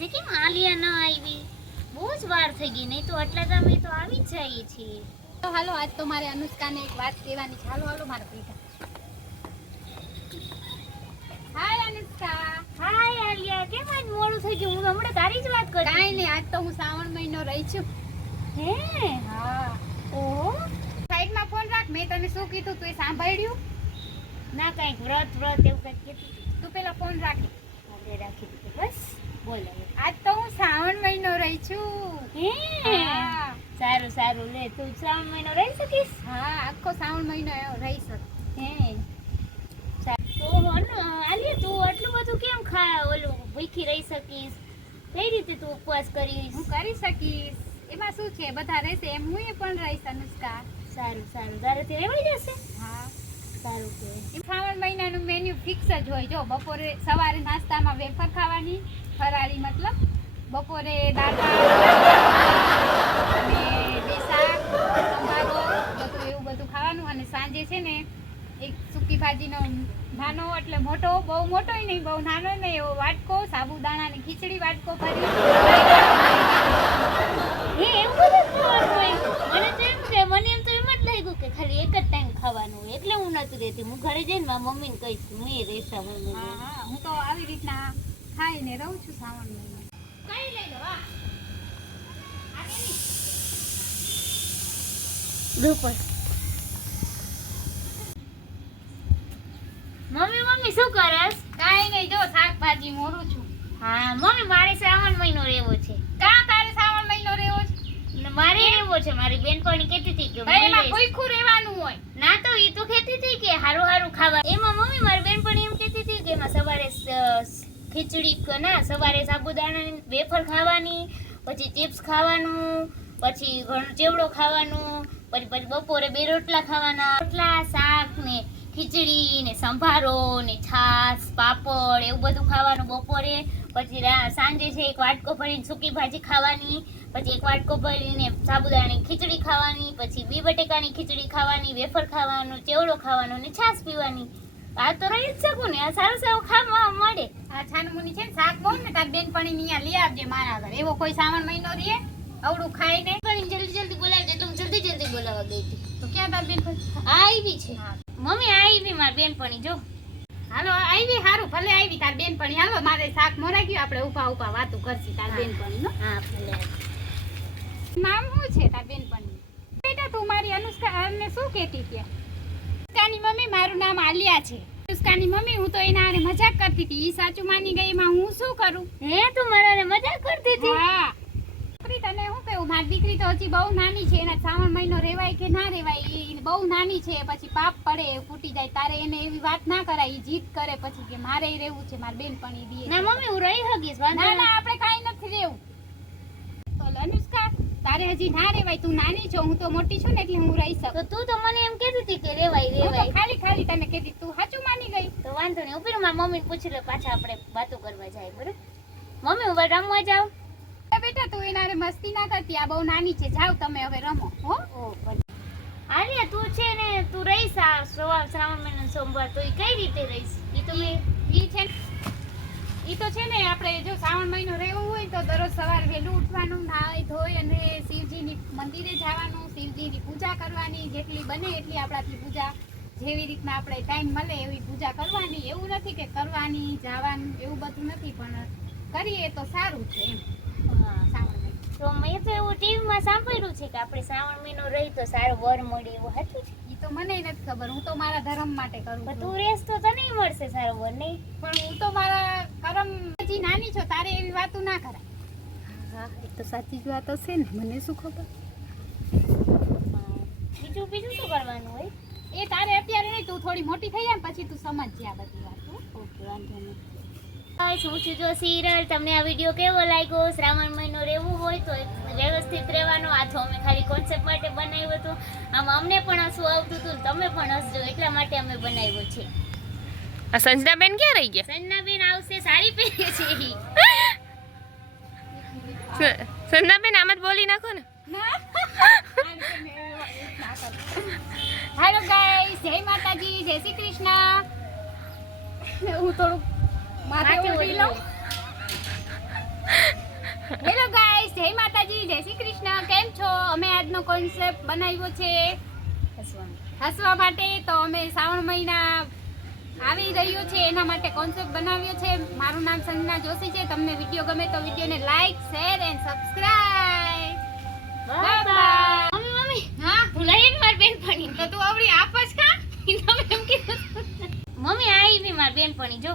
છે કેમ આલિયા ન આવી? બહુ જ વાર થઈ ગઈ, નહીં તો આટલા તમે તો આવી જ જઈએ છીએ. તો હાલો આજ તો મારે અનુષ્કાને એક વાત કહેવાની છે. હાલો હાલો મારા બેટા. હાય અનુષ્કા. હાય આલિયા, કેમ આજ મોડું થઈ ગયું? હું હમણાં તારી જ વાત કરી. કાંઈ નહીં, આજ તો હું શ્રાવણ મહિનો રહી છું. હે? હા. ઓહો. સાઈડમાં ફોન રાખ. મેં તને શું કીધું તું એ સાંભળ્યું? ના કંઈક વ્રત એવું કંઈક કીધું. તું પેલા ફોન રાખી. આપણે રાખી દીધું બસ. બોલ હવે. આજ તો હું શ્રાવણ મહિનો રહી છું. હે? હા. સારું સારું, લે તું શ્રાવણ મહિનો રહી શકીશ? હા, આખો શ્રાવણ મહિનો રહી શકું. હે? ઓહો, આલિયા તું આટલું બધું કેમ ઓલું ભૂખી રહી શકીશ? કઈ રીતે તું ઉપવાસ કરીશ? હું કરી શકીશ. એમાં શું છે, બધા રહેશે એમ હું પણ રહીશ અનુષ્કા. સારું સારું, તારેથી રહેવાઈ જશે? હા. સારું કે શ્રાવણ મહિનાનું મેન્યુ ફિક્સ જ હોય. જો બપોરે સવારે નાસ્તામાં વેફર ખાવાની, ફરાળી મતલબ. બપોરે દાળ ભાત અને બે શાક, સંભારો, બધું એવું બધું ખાવાનું. અને સાંજે છે ને એક સૂકી ભાજીનો નાનો એટલે મોટો, બહુ મોટોય નહીં બહુ નાનો નહીં, એવો વાટકો સાબુદાણાની ખીચડી વાટકો ભરી. હે, એવું બધું ખાવાનું હોય? મને તો એમ છે, મને એમ તો એમ જ લાગ્યું કે ખાલી એક જ ટાઈમ ખાવાનું હોય, એટલે હું નથી રહેતી. હું ઘરે જઈને મારા મમ્મીને કહીશ હું એ રહેશા. હા હા, હું તો આવી રીતના ખાઈને રહું છું શ્રાવણ મહિનો. કઈ લઈ લો આ ધૂપર. મમ્મી શું કરસ? કાઈ નહીં, જો શાકભાજી મોરું છું. હા મમ્મી, મારે શ્રાવણ મહિનો રહેવો છે. કા તારે શ્રાવણ મહિનો રહેવો છે? મારે રહેવો છે. મારી બેનપણી કહેતી હતી કે ભાઈ એમાં ભૂખ્યું રહેવાનું હોય. ના, તો ઈ તો કહેતી હતી કે હારું હારું ખાવા. એમાં મમ્મી મારી બેનપણી એમ કહેતી હતી કે એમાં સવારે ખીચડી ના, સવારે સાબુદાણાની વેફર ખાવાની, પછી ચિપ્સ ખાવાનું, પછી ઘણું ચેવડો ખાવાનું, પછી બપોરે 2 રોટલા ખાવાના. રોટલા, શાક ને ખીચડી ને સંભારો ને છાશ, પાપડ એવું બધું ખાવાનું બપોરે. પછી સાંજે છે એક વાટકો ભરીને સૂકી ભાજી ખાવાની, પછી એક વાટકો ભરીને સાબુદાણાની ખીચડી ખાવાની, પછી 2 બટેકાની ખીચડી ખાવાની, વેફર ખાવાનું, ચેવડો ખાવાનો ને છાશ પીવાની. આ તો રહી જ શકું ને, આ સારું સારું ખાવા મળે. આ છાનમુની છે ને શાક બહુ ને, તાર બેનપણી ની લઈ આવજે મારા ઘરે. એવો કોઈ શ્રાવણ મહિનો રહે અવડું ખાઈ ને? પણ જલ્દી બોલાવી એટલે હું જલ્દી બોલાવા ગઈ હતી. તો ક્યાં તાર બેનપણી? આવી છે મમ્મી, આવી મારી બેનપણી જો. હાલો આવી, હારું ભલે આવી તાર બેનપણી. હાલો મારે શાક મોરાઈ ગયું, આપણે ઉભા વાતો કરશી તાર બેનપણી નો. હા ભલે. નામ શું છે તાર બેનપણી? બેટા તું મારી અનુષ્કાને શું કહેતી હતી? અનુષ્કાની મમ્મી, મારું નામ આલિયા છે. અનુષ્કાની મમ્મી, હું તો એના હારે મજાક કરતી હતી. ઈ સાચું માની ગઈ, એમાં હું શું કરું? હે, તું મારાને મજાક કરતી હતી? હા. તને શું કહું, મારી દીકરી તો હજી બહુ નાની છે. એના શ્રાવણ મહિનો રેવાય કે ના રેવાય, એ બહુ નાની છે. પછી પાપ પડે, ફૂટી જાય. તારે એને એવી વાત ના કરાય. ઈ જીદ કરે પછી કે મારે રહેવું છે, મારી બેનપણી દીએ. ના મમ્મી, હું રહી શકીશ. ના ના, આપણે કાઈ નથી રહેવું. તો અનુષ્કા, તારે હજી ના રેવાય. તું નાની છો, હું તો મોટી છું ને, એટલે હું રહી શકું. તો તું તો મને એમ કહેતી હતી કે રેવાય. ખાલી તને કહેતી, તું સાચું માની ગઈ. તો વાંધો નહીં, ઉપર મારા મમ્મીને પૂછી લે, પાછા આપણે વાતો કરવા જાય. બરોબર મમ્મી, હું રમવા જાઉં? બેટા તું એના હારે મસ્તી ના કરતી. આ બહુ નાની છે, જાવ તમે હવે રમો. હો આલિયા, તું છે ને, તું રહીશ આ શ્રાવણ મહિનો સોમવાર, તો એ કઈ રીતે રહીશ? ઈ તો છે ને, આપણે જો શ્રાવણ મહિનો રહેવું હોય તો દરરોજ સવારે વહેલું ઉઠવાનું, નાઈ ધોઈ અને શિવજીની મંદિરે જવાનું, શિવજીની પૂજા કરવાની. જેટલી બને એટલી આપણાથી પૂજા, જેવી રીતના આપણે ટાઈમ મળે એવી પૂજા કરવાની. એવું નથી કે કરવાની જવાનું, એવું બધું નથી, પણ કરીએ તો સારું છે એમ. શ્રાવણ મહિનો તો મેં તો એવું ટીવીમાં સાંભળ્યું છે કે આપણે શ્રાવણ મહિનો રહી તો સારો વર મળે, એવું હતું છે? ઈ તો મને નથી ખબર. હું તો મારા ધર્મ માટે કરું છું. તું રેસ તો તને મળશે સારો વર, નહીં? પણ હું તો મારા કરમ, હજી નાની છો, તારે એવી વાતો ના કરાય. હા, એ તો સાચી જ વાત હશે ને, મને શું ખબર. બીજું શું કરવાનું હોય? એ તારે અત્યારે નહીં, તું થોડી મોટી થઈ જાય ને પછી તું સમજજે આ બધી વાતો. ઓકે, વાંધો નહીં. હું છું જો સિરલ. તમને આ વિડીયો કેવો લાગ્યો? શ્રાવણ મહિનો રહેવું હોય તો વ્યવસ્થિત રહેવાનો. આ તો અમે ખાલી કોન્સેપ્ટ માટે બનાવ્યો હતો. આમાં અમને પણ હસવું આવતું હતું, તમે પણ હસજો, એટલા માટે અમે બનાવ્યો છે. આ સંજનાબેન ક્યાં રહી ગયા? સંજનાબેન આવશે, સાડી પહેરી છે. સંજનાબેન આમ જ બોલી નાખો ને. હેલો ગાઈસ, જય માતાજી, જય શ્રી કૃષ્ણ. હું થોડુંક માથે ઓઢી લઉં. હેલો ગાઈસ, જય માતાજી, જય શ્રી કૃષ્ણ. કેમ છો? અમે આજનો કોન્સેપ્ટ બનાવ્યો છે હસવા માટે. તો અમે શ્રાવણ મહિના આવી રહ્યો છે એના માટે કોન્સેપ્ટ બનાવ્યો છે. મારું નામ સંજના જોશી છે. તમને વિડીયો ગમે તો વિડીયોને like, share and subscribe. Bye bye. Mummy હા, ભૂલાઈ મારી બેનપણી તો તું આવડી આપસ કા? મમ્મી આવી મારી બેનપણી જો